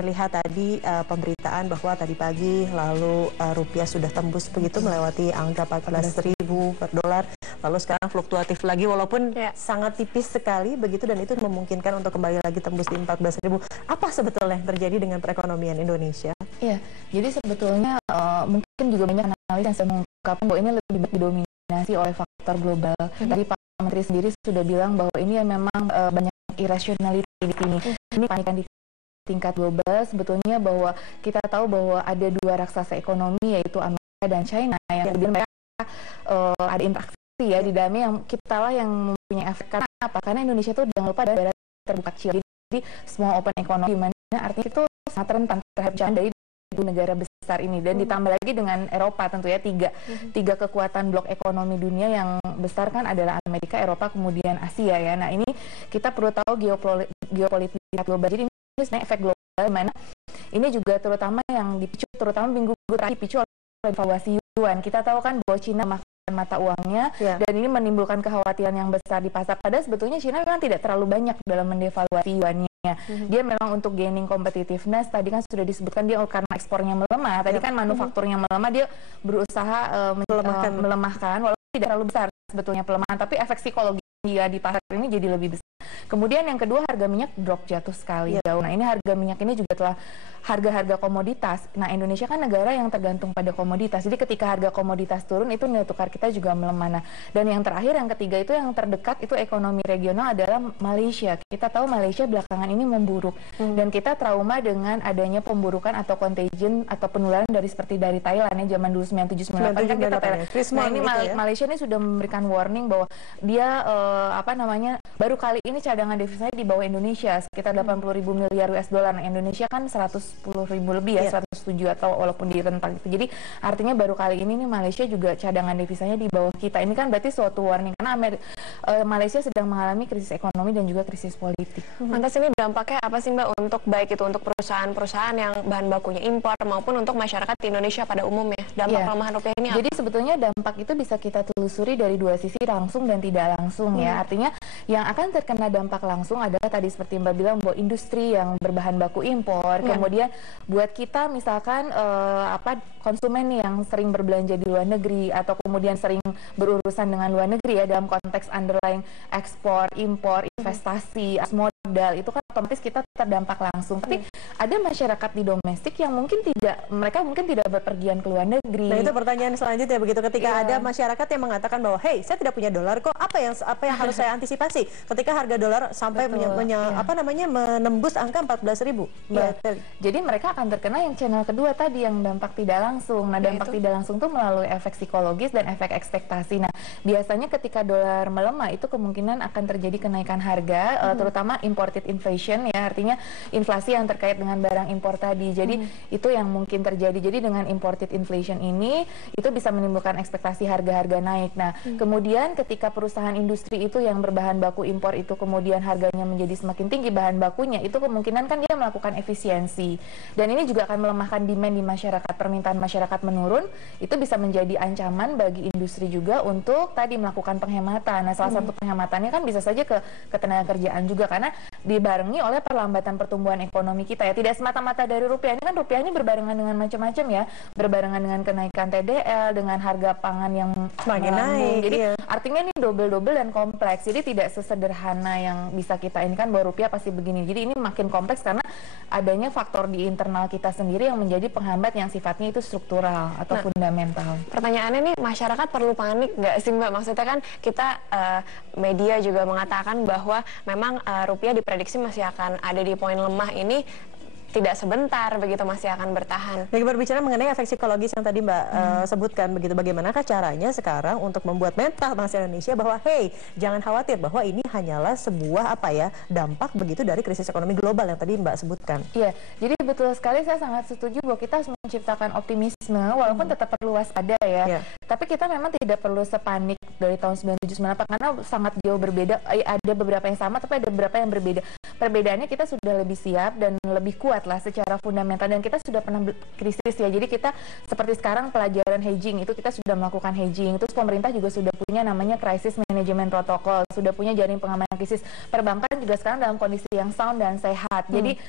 melihat tadi pemberitaan bahwa tadi pagi lalu rupiah sudah tembus begitu melewati angka 14.000 per dolar. Lalu sekarang fluktuatif lagi walaupun sangat tipis sekali begitu, dan itu memungkinkan untuk kembali lagi tembus di 14.000. Apa sebetulnya yang terjadi dengan perekonomian Indonesia? Iya, jadi sebetulnya mungkin juga banyak analis yang mengungkapkan bahwa ini lebih didominasi oleh faktor global. Tadi Pak Menteri sendiri sudah bilang bahwa ini memang banyak irasionalitas di sini. Ini panikan di tingkat global, sebetulnya bahwa kita tahu bahwa ada dua raksasa ekonomi yaitu Amerika dan China yang kemudian mereka ada interaksi ya di dalamnya, yang kita lah yang mempunyai efek. Karena apa? Karena Indonesia itu jangan lupa daerah terbuka kecil, jadi semua open economy, dimana artinya itu sangat rentan terhadap China dari dua negara besar ini, dan ditambah lagi dengan Eropa tentu ya, tiga kekuatan blok ekonomi dunia yang besar kan adalah Amerika, Eropa, kemudian Asia ya. Nah ini kita perlu tahu geopolitik global. Jadi ini sebenarnya efek global, mana ini juga terutama yang dipicu, terutama minggu terakhir dipicu oleh devaluasi yuan. Kita tahu kan bahwa Cina makan mata uangnya, dan ini menimbulkan kekhawatiran yang besar di pasar. Padahal sebetulnya Cina memang tidak terlalu banyak dalam mendevaluasi yuannya. Dia memang untuk gaining competitiveness. Tadi kan sudah disebutkan dia karena ekspornya melemah. Tadi kan manufakturnya melemah, dia berusaha melemahkan walaupun tidak terlalu besar sebetulnya pelemahan, tapi efek psikologi dia di pasar ini jadi lebih besar. Kemudian yang kedua, harga minyak drop jatuh sekali jauh. Nah ini harga minyak ini juga telah harga-harga komoditas. Nah Indonesia kan negara yang tergantung pada komoditas. Jadi ketika harga komoditas turun itu nilai tukar kita juga melemah. Nah, dan yang terakhir, yang ketiga itu yang terdekat itu ekonomi regional adalah Malaysia. Kita tahu Malaysia belakangan ini memburuk, dan kita trauma dengan adanya pemburukan atau contagion atau penularan seperti dari Thailand ya, zaman dulu 97-98 kan kita Thailand. Nah ini Malaysia ini sudah memberikan warning bahwa dia baru kali ini cadangan devisanya di bawah Indonesia sekitar 80.000 miliar US dollar. Nah, Indonesia kan 110.000 lebih ya, 107 atau walaupun di rentang itu. Jadi artinya baru kali ini nih Malaysia juga cadangan devisanya di bawah kita. Ini kan berarti suatu warning karena Malaysia sedang mengalami krisis ekonomi dan juga krisis politik. Lantas ini dampaknya apa sih Mbak, untuk baik itu untuk perusahaan-perusahaan yang bahan bakunya impor maupun untuk masyarakat di Indonesia pada umumnya? Dampak pelemahan rupiah ini apa? Jadi sebetulnya dampak itu bisa kita telusuri dari dua sisi, langsung dan tidak langsung ya. Artinya yang akan terkena dampak langsung adalah tadi seperti Mbak bilang bahwa industri yang berbahan baku impor, kemudian buat kita misalkan konsumen yang sering berbelanja di luar negeri atau kemudian sering berurusan dengan luar negeri ya, dalam konteks underlying ekspor, impor, investasi, modal, itu kan otomatis kita terdampak langsung. Tapi ada masyarakat di domestik yang mungkin mereka mungkin tidak berpergian ke luar negeri. Nah itu pertanyaan selanjutnya begitu, ketika ada masyarakat yang mengatakan bahwa hey, saya tidak punya dolar kok, apa yang harus saya antisipasi ketika harga dolar sampai menembus angka 14.000? Jadi mereka akan terkena yang channel kedua tadi, yang dampak tidak langsung. Nah dampak tidak langsung itu melalui efek psikologis dan efek ekspektasi. Nah biasanya ketika dolar melemah itu kemungkinan akan terjadi kenaikan harga, terutama imported inflation ya, artinya inflasi yang terkait dengan barang impor tadi. Jadi itu yang mungkin terjadi. Jadi dengan imported inflation ini itu bisa menimbulkan ekspektasi harga-harga naik. Nah kemudian ketika perusahaan industri itu yang berbahan baku impor itu kemudian harganya menjadi semakin tinggi bahan bakunya, itu kemungkinan kan dia melakukan efisiensi, dan ini juga akan melemahkan demand di masyarakat. Permintaan masyarakat menurun, itu bisa menjadi ancaman bagi industri juga untuk tadi melakukan penghematan. Nah salah satu penghematannya kan bisa saja ke tenaga kerjaan juga, karena dibarengi oleh perlambatan pertumbuhan ekonomi kita ya. Tidak semata-mata dari rupiah, ini kan rupiah ini berbarengan dengan macam-macam ya, berbarengan dengan kenaikan TDL, dengan harga pangan yang semakin naik. Jadi artinya ini double-double dan kompleks. Jadi tidak sesederhana yang bisa kita ini kan bahwa rupiah pasti begini. Jadi ini makin kompleks karena adanya faktor di internal kita sendiri yang menjadi penghambat yang sifatnya itu struktural atau fundamental. Pertanyaannya nih, masyarakat perlu panik nggak sih Mbak? Maksudnya kan kita media juga mengatakan bahwa memang rupiah diprediksi masih akan ada di poin lemah ini tidak sebentar, begitu masih akan bertahan. Lagi berbicara mengenai efek psikologis yang tadi Mbak sebutkan, begitu bagaimanakah caranya sekarang untuk membuat mental bangsa Indonesia bahwa hey, jangan khawatir bahwa ini hanyalah sebuah dampak begitu dari krisis ekonomi global yang tadi Mbak sebutkan. Iya, jadi betul sekali, saya sangat setuju bahwa kita harus menciptakan optimisme walaupun tetap perlu waspada ya. Tapi kita memang tidak perlu sepanik dari tahun 97-98 karena sangat jauh berbeda. Ada beberapa yang sama tapi ada beberapa yang berbeda. Perbedaannya kita sudah lebih siap dan lebih kuat lah secara fundamental, dan kita sudah pernah krisis ya. Jadi kita seperti sekarang pelajaran hedging itu kita sudah melakukan hedging. Terus pemerintah juga sudah punya namanya crisis management protocol, sudah punya jaring pengaman krisis. Perbankan juga sekarang dalam kondisi yang sound dan sehat. Jadi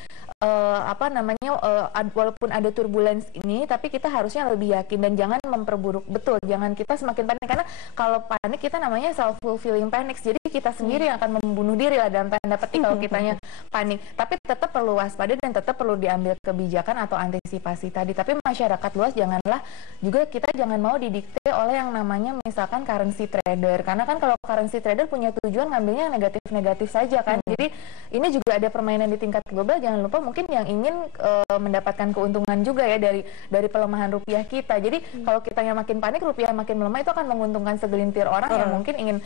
walaupun ada turbulence ini, tapi kita harusnya lebih yakin dan jangan memperburuk. Betul, jangan kita semakin panik, karena kalau panik kita namanya self fulfilling panic. Jadi kita sendiri yang akan membunuh diri lah dalam tanda petik kalau kitanya panik. Tapi tetap perlu waspada dan tetap perlu diambil kebijakan atau antisipasi tadi. Tapi masyarakat luas kita jangan mau didikte oleh yang namanya misalkan currency trader, karena kan kalau currency trader punya tujuan ngambilnya yang negatif-negatif saja kan. Jadi ini juga ada permainan di tingkat global. Jangan lupa mungkin yang ingin mendapatkan keuntungan juga ya dari pelemahan rupiah kita. Jadi kalau kita yang makin panik, rupiah makin melemah, itu akan menguntungkan segelintir orang yang mungkin ingin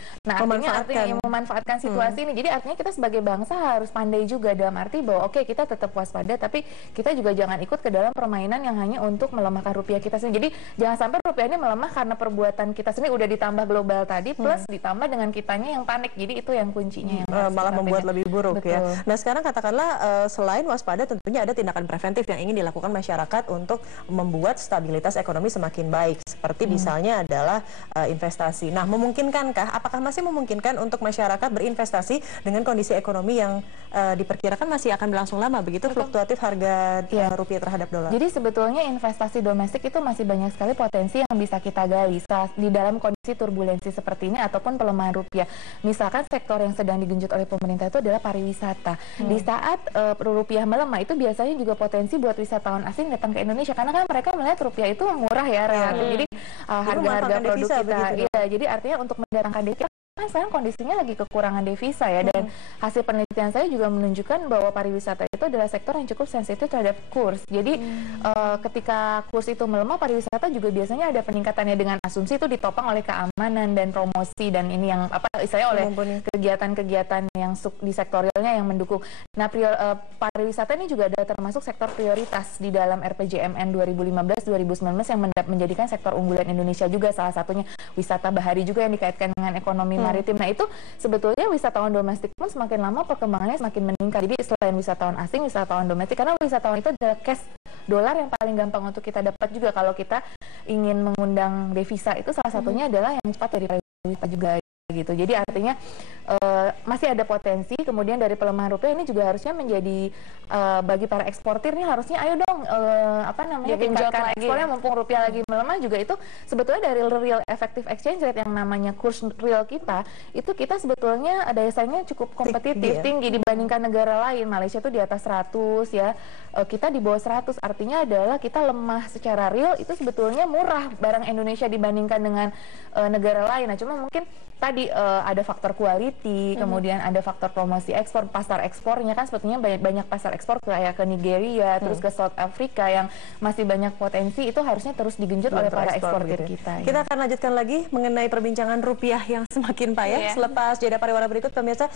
memanfaatkan situasi ini. Jadi artinya kita sebagai bangsa harus pandai juga, dalam arti bahwa oke, kita tetap waspada, tapi kita juga jangan ikut ke dalam permainan yang hanya untuk melemahkan rupiah kita sendiri. Jadi jangan sampai rupiah ini melemah karena perbuatan kita sendiri, udah ditambah global tadi plus ditambah dengan kitanya yang panik. Jadi itu yang kuncinya yang malah membuat lebih buruk. Betul. Ya. Nah sekarang katakanlah selain waspada, tentunya ada tindakan preventif yang ingin dilakukan masyarakat untuk membuat stabilitas ekonomi semakin baik. Seperti misalnya adalah investasi. Nah memungkinkankah, apakah masih memungkinkan untuk masyarakat berinvestasi dengan kondisi ekonomi yang diperkirakan masih akan berlangsung lama, begitu fluktuatif harga rupiah terhadap dolar? Jadi sebetulnya investasi domestik itu masih banyak sekali potensi yang bisa kita gali di dalam kondisi turbulensi seperti ini ataupun pelemahan rupiah. Misalkan sektor yang sedang digenjot oleh pemerintah itu adalah pariwisata. Di saat rupiah melemah, itu biasanya juga potensi buat wisatawan asing datang ke Indonesia, karena kan mereka melihat rupiah itu murah ya relatif. Jadi harga-harga produk kita, jadi artinya untuk mendatangkan devisa, kan sekarang kondisinya lagi kekurangan devisa ya, dan hasil penelitian saya juga menunjukkan bahwa pariwisata itu adalah sektor yang cukup sensitif terhadap kurs. Jadi ketika kurs itu melemah, pariwisata juga biasanya ada peningkatannya dengan asumsi itu ditopang oleh keamanan dan promosi dan ini yang istilahnya oleh kegiatan-kegiatan yang di sektor realnya yang mendukung. Nah, pariwisata ini juga ada termasuk sektor prioritas di dalam RPJMN 2015-2019 yang menjadikan sektor unggulan Indonesia juga, salah satunya wisata bahari juga yang dikaitkan dengan ekonomi maritim. Nah itu sebetulnya wisatawan domestik pun semakin lama perkembangannya semakin meningkat. Jadi selain wisatawan asing, wisatawan domestik, karena wisatawan itu adalah cash dolar yang paling gampang untuk kita dapat juga kalau kita ingin mengundang devisa, itu salah satunya adalah yang cepat dari pariwisata juga gitu. Jadi artinya masih ada potensi. Kemudian dari pelemahan rupiah ini juga harusnya menjadi bagi para eksportir nih harusnya ayo dong tingkatkan ekspornya mumpung rupiah lagi melemah juga. Itu sebetulnya dari real effective exchange rate yang namanya kurs real kita, itu kita sebetulnya daya saingnya cukup kompetitif, tinggi dibandingkan negara lain. Malaysia itu di atas 100 ya, kita di bawah 100, artinya adalah kita lemah secara real. Itu sebetulnya murah barang Indonesia dibandingkan dengan negara lain. Nah cuma mungkin tadi ada faktor quality, kemudian ada faktor promosi ekspor, pasar ekspornya kan sebetulnya banyak pasar ekspor kayak ke Nigeria, terus ke South Africa yang masih banyak potensi, itu harusnya terus digenjot oleh para eksportir kita. Kita akan lanjutkan lagi mengenai perbincangan rupiah yang semakin payah selepas jeda pariwara berikut, pemirsa.